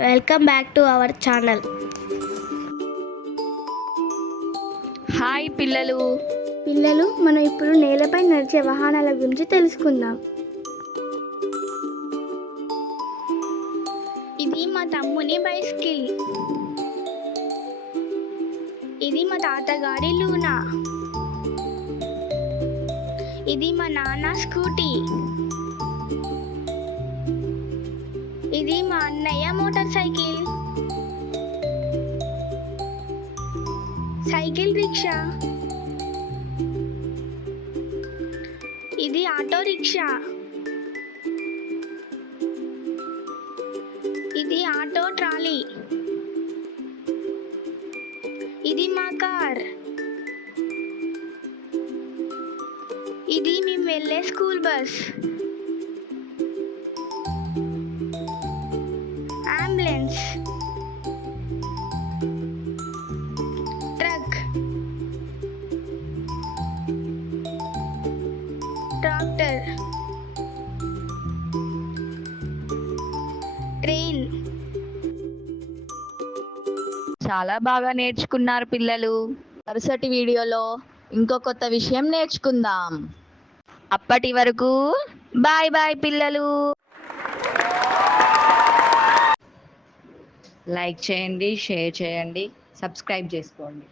Welcome back to our channel. Hi పిల్లలు. మనం ఇప్పుడు నేలపై నడిచే వాహనాల గురించి తెలుసుకుందాం. ఇది మా తమ్ముని బైసికిల్. ఇది మా తాతగారి లూనా. ఇది మా నాన్న స్కూటీ. ఇది మా అన్నయ్య మోటార్ సైకిల్. Cycle rickshaw. ఇది ఆటో రిక్షా. ఇది ఆటో ట్రాలీ. ఇది మా కార్. ఇది మేము వెళ్ళే school bus. Ambulance. Truck. Tractor. Train. చాలా బాగా నేర్చుకున్నారు పిల్లలు. మరుసటి వీడియోలో ఇంకో కొత్త విషయం నేర్చుకుందాం. అప్పటి వరకు బాయ్ బాయ్ పిల్లలు. లైక్ చేయండి, షేర్ చేయండి, సబ్స్క్రైబ్ చేసుకోండి.